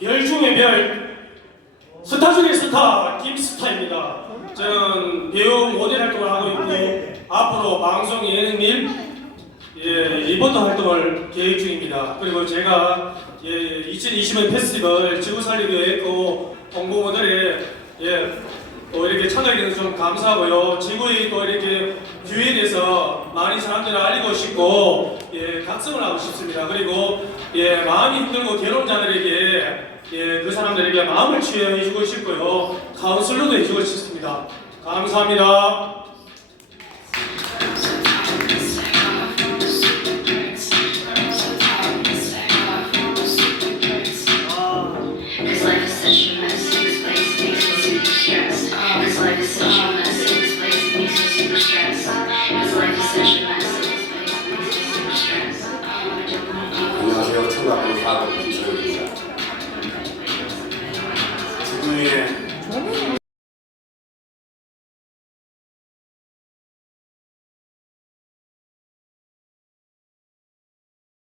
별 중의 별 스타 중의 스타 김스타입니다. 저는 배우 모델 활동을 하고 있고 앞으로 방송 예능 및 예, 리포터 활동을 계획 중입니다. 그리고 제가 예, 2020년 페스티벌 지구 살리기의 또 홍보 모델에 예, 또 이렇게 돼서 좀 감사하고요. 지구의 또 이렇게 뷰에 대해서 많이 사람들을 알리고 싶고 예, 각성을 하고 싶습니다. 그리고 예, 마음이 힘들고 괴로운 그 사람들에게 마음을 치유해 주고 싶고요. 카운슬러도 해주고 싶습니다. 감사합니다. 청각